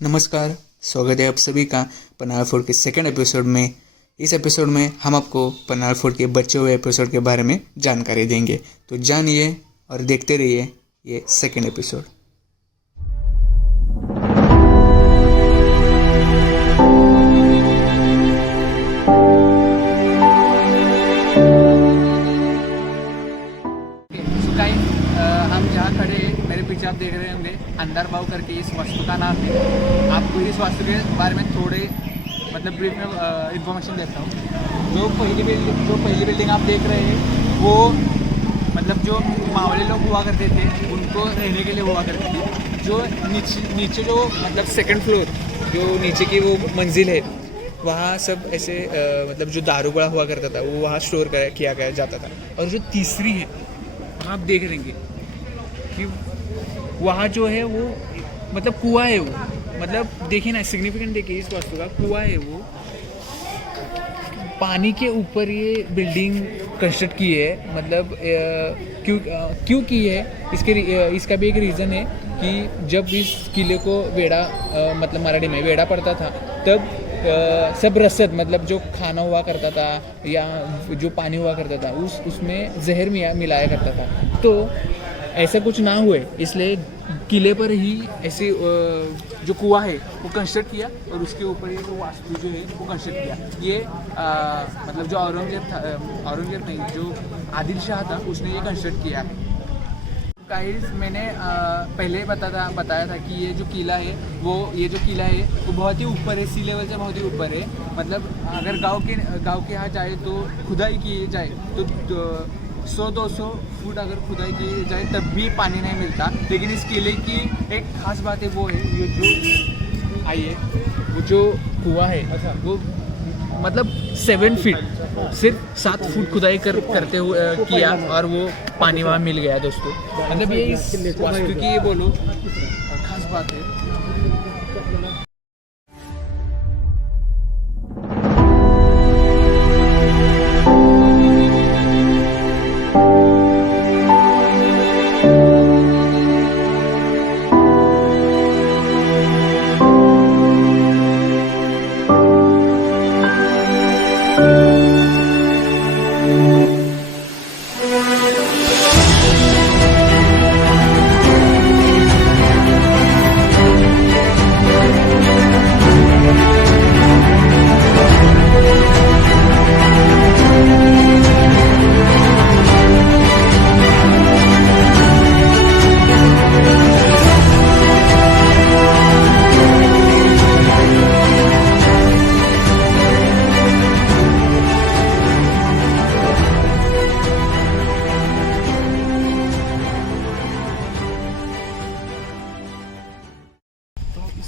नमस्कार, स्वागत है आप सभी का पन्नालाल फोर्ट के सेकंड एपिसोड में। इस एपिसोड में हम आपको पन्नालाल फोर्ट के बचे हुए एपिसोड के बारे में जानकारी देंगे, तो जानिए और देखते रहिए ये सेकंड एपिसोड। हम जहाँ खड़े हैं, मेरे पीछे आप देख रहे होंगे अंडरबाव करके इस वास्तु का नाम है। आपको इस वास्तु के बारे में थोड़े ब्रीफ में इंफॉर्मेशन देता हूँ। जो पहली बिल्डिंग आप देख रहे हैं वो जो मावले लोग हुआ करते थे उनको रहने के लिए हुआ करती थी। जो नीचे जो सेकंड फ्लोर जो नीचे की वो मंजिल है, वहाँ सब ऐसे जो दारूगोला हुआ करता था वो वहाँ स्टोर किया गया जाता था। और जो तीसरी है आप देख रहेंगे कि वहाँ जो है वो कुआं है। वो देखिए ना, सिग्निफिकेंट देखिए इस वास्तु का। कुआं है वो, पानी के ऊपर ये बिल्डिंग कंस्ट्रक्ट की है। क्यों की है इसका भी एक रीज़न है कि जब इस किले को वेड़ा मराठी में वेड़ा पड़ता था, तब सब रसद जो खाना हुआ करता था या जो पानी हुआ करता था उसमें जहर मिलाया करता था। तो ऐसा कुछ ना हुए इसलिए किले पर ही ऐसे जो कुआं है वो कंस्ट्रक्ट किया और उसके ऊपर ये जो वास्तु जो है वो कंस्ट्रक्ट किया। ये जो औरंगजेब नहीं, जो आदिल शाह था उसने ये कंस्ट्रक्ट किया है। गाइस, मैंने पहले ही बताया था कि ये जो किला है वो बहुत ही ऊपर है, सी लेवल से बहुत ही ऊपर है। अगर गांव के यहाँ जाए तो खुदाई की जाए तो 100-200 फुट अगर खुदाई की जाए तब भी पानी नहीं मिलता। लेकिन इस किले की एक खास बात है, वो है ये जो कुआं है वो 7 फीट सिर्फ 7 फुट खुदाई करते हुए किया और वो पानी वहाँ मिल गया दोस्तों। ये इस वास्तु की ये बोलो खास बात है।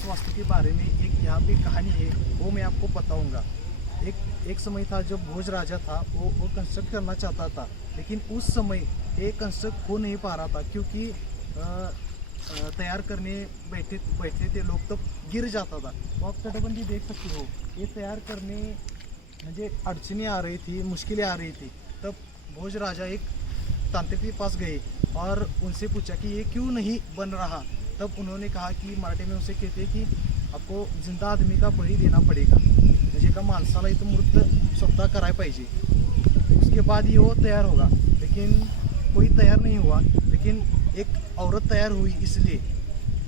वास्तु के बारे में एक यहाँ पे कहानी है, वो मैं आपको बताऊंगा। एक समय था जब भोज राजा था, वो कंस्ट्रक्ट करना चाहता था, लेकिन उस समय ये कंस्ट्रक्ट हो नहीं पा रहा था क्योंकि तैयार करने बैठे थे लोग तब गिर जाता था। तो आप तटबंदी देख सकते हो, ये तैयार करने अड़चने आ रही थी, मुश्किलें आ रही थी। तब भोज राजा एक तांत्रिक के पास गए और उनसे पूछा कि ये क्यों नहीं बन रहा। तब उन्होंने कहा कि मराठी में उसे कहते हैं कि आपको जिंदा आदमी का बळी देना पड़ेगा, का माणसाला इथं मृत स्वतः करायला पाहिजे, उसके बाद ही वो तैयार होगा। लेकिन कोई तैयार नहीं हुआ, लेकिन एक औरत तैयार हुई। इसलिए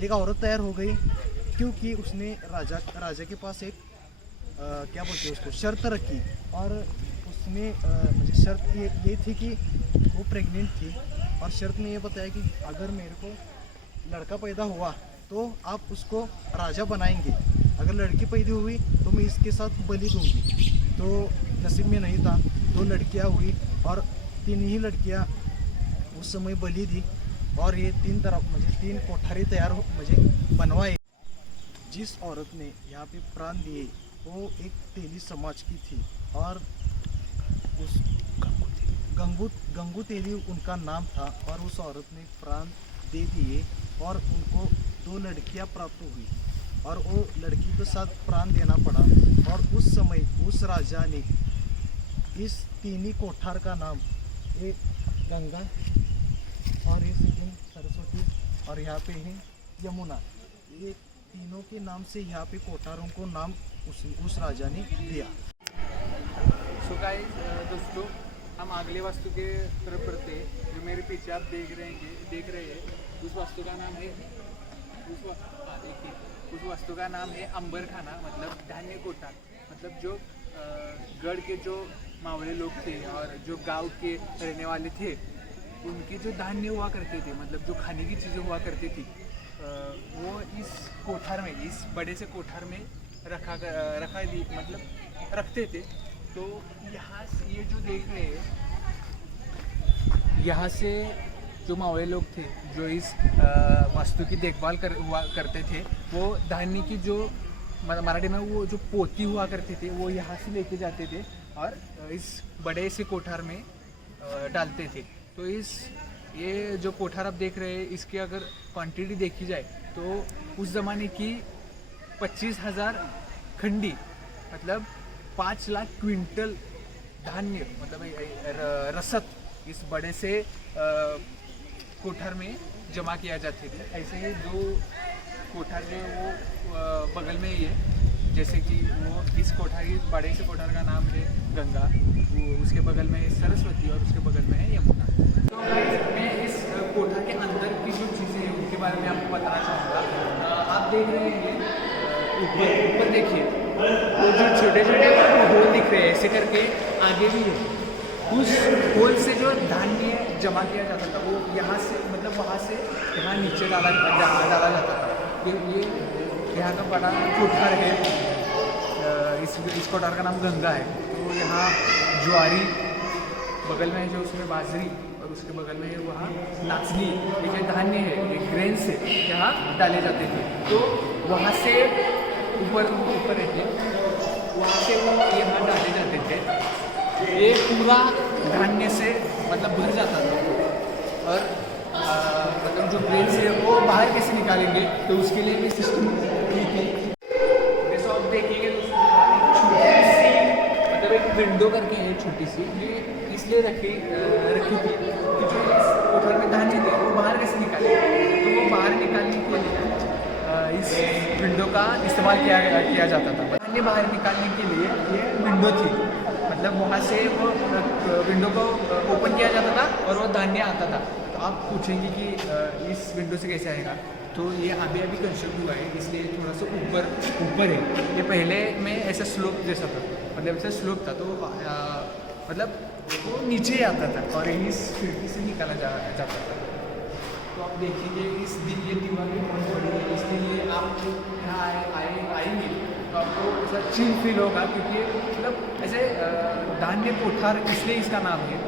एक औरत तैयार हो गई क्योंकि उसने राजा के पास एक क्या बोलते हैं उसको, शर्त रखी। और उसमें शर्त ये थी कि वो प्रेग्नेंट थी और शर्त में ये बताया कि अगर मेरे को लड़का पैदा हुआ तो आप उसको राजा बनाएंगे, अगर लड़की पैदा हुई तो मैं इसके साथ बलि दूंगी। तो नसीब में नहीं था, 2 लड़कियां हुई और 3 ही लड़कियां उस समय बलि दी। और ये 3 कोठारी तैयार बनवाए। जिस औरत ने यहाँ पे प्राण दिए वो एक तेली समाज की थी और उस गंगू तेली उनका नाम था। और उस औरत ने प्राण दे दिए और उनको 2 लड़कियां प्राप्त हुई और वो लड़की के साथ प्राण देना पड़ा। और उस समय उस राजा ने इस 3 ही कोठार का नाम, एक गंगा और ये सरस्वती और यहाँ पे है यमुना, ये तीनों के नाम से यहाँ पे कोठारों को नाम उस राजा ने दिया। सो गाइस दोस्तों, हम अगले वास्तु के तरफ बढ़ते हैं। जो मेरे पीछे आप देख रहे हैं उस वास्तु का नाम है उस वास्तु का नाम है अंबर खाना, मतलब धान्य कोठार। मतलब जो गढ़ के जो मावले लोग थे और जो गांव के रहने वाले थे, उनके जो धान्य हुआ करते थे, मतलब जो खाने की चीज़ें हुआ करती थी, वो इस कोठार में, इस बड़े से कोठार में मतलब रखते थे। तो यहाँ से ये जो देख रहे हैं, यहाँ से जो मावले लोग थे जो इस वास्तु की देखभाल करते थे, वो धान्य की जो मराठी में वो जो पोती हुआ करते थे, वो यहाँ से लेके जाते थे और इस बड़े से कोठार में डालते थे। तो ये जो कोठार आप देख रहे हैं, इसकी अगर क्वांटिटी देखी जाए तो उस ज़माने की 25,000 खंडी, मतलब 5 लाख क्विंटल धान्य, मतलब रसद इस बड़े से कोठार में जमा किया जाते थे। ऐसे ही 2 कोठार जो वो बगल में ही है, जैसे कि वो इस कोठार, इस बड़े से कोठार का नाम है गंगा, वो उसके बगल में है सरस्वती और उसके बगल में है यमुना। तो मैं इस कोठार के अंदर की जो चीज़ें हैं उनके बारे में आपको बताना चाहूँगा। आप देख रहे हैं ऊपर देखिए, वो जो छोटे छोटे होल दिख रहे हैं, ऐसे करके आगे भी है। उस होल से जो धान्य जमा किया जाता था, वो यहाँ से, मतलब वहाँ से यहाँ नीचे डाला जाता था। ये यहाँ का बड़ा कोठार है, इस कोठार का नाम गंगा है। तो यहाँ ज्वारी बगल में है, जो उसमें बाजरी, और उसके बगल में वहाँ नाचनी, ये जो धान्य है, ये ग्रेन से यहाँ डाले जाते थे। तो वहाँ से ऊपर रहते, वहाँ से वो यहाँ डाले जाते थे। ये पूरा धान्य से मतलब भर जाता था, और मतलब जो ग्रेन से वो बाहर कैसे निकालेंगे, तो उसके लिए भी सिस्टम की थी। जैसे आप देखेंगे छोटी सी, मतलब एक विंडो करके है छोटी सी, ये इसलिए रखी थी कि जो इस कोठार में धान्य थे वो बाहर कैसे निकालेंगे। तो वो बाहर निकालने के लिए इस विंडो का इस्तेमाल किया जाता था। धान्य बाहर निकालने के लिए ये विंडो थी, मतलब वहाँ से वो विंडो को ओपन किया जाता था और वो धान्य आता था। तो आप पूछेंगे कि इस विंडो से कैसे आएगा, तो ये अभी कंस्ट्रक्ट हुआ है, इसलिए थोड़ा सा ऊपर है। ये पहले में ऐसा स्लोप जैसा था, मतलब ऐसा स्लोप था, तो मतलब वो नीचे ही आता था और इस खिड़की से निकाला जाता था। तो आप देखेंगे ये दीवार भी बहुत बड़ी है, इसलिए आप यहाँ आएंगे तो आपको ऐसा चिल फील होगा, क्योंकि मतलब ऐसे धान्य कोठार, इसलिए इसका नाम है।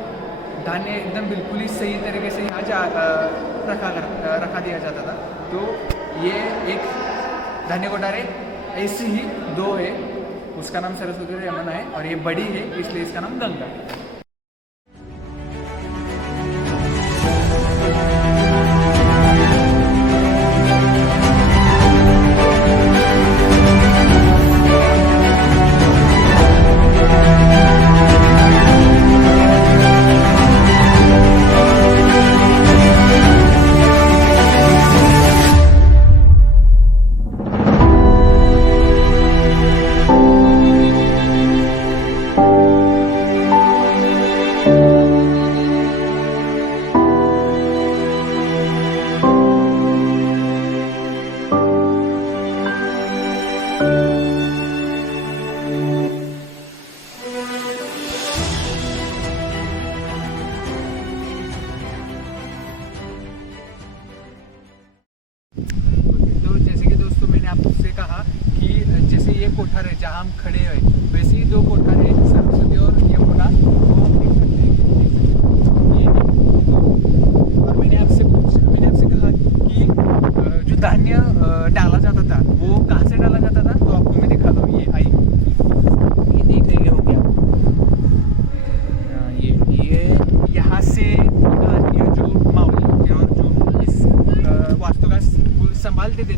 धान्य एकदम बिल्कुल ही सही तरीके से यहाँ रखा दिया जाता था। तो ये एक धान्य कोठार है, ऐसी ही 2 है, उसका नाम सरस्वती और यमुना है, और ये बड़ी है इसलिए इसका नाम गंगा है। कोठार है जहाँ हम खड़े हैं, वैसे ही 2 कोठार है, सरस्वती और यमुना, वो आप देख सकते हैं। ये और मैंने आपसे कहा कि जो धान्य डाला जाता था वो कहाँ से डाला जाता था, तो आपको मैं दिखाता हूँ। ये देख रहे होंगे आप, ये यहाँ से धान्य जो मावली और जो इस वास्तु का संभालते थे,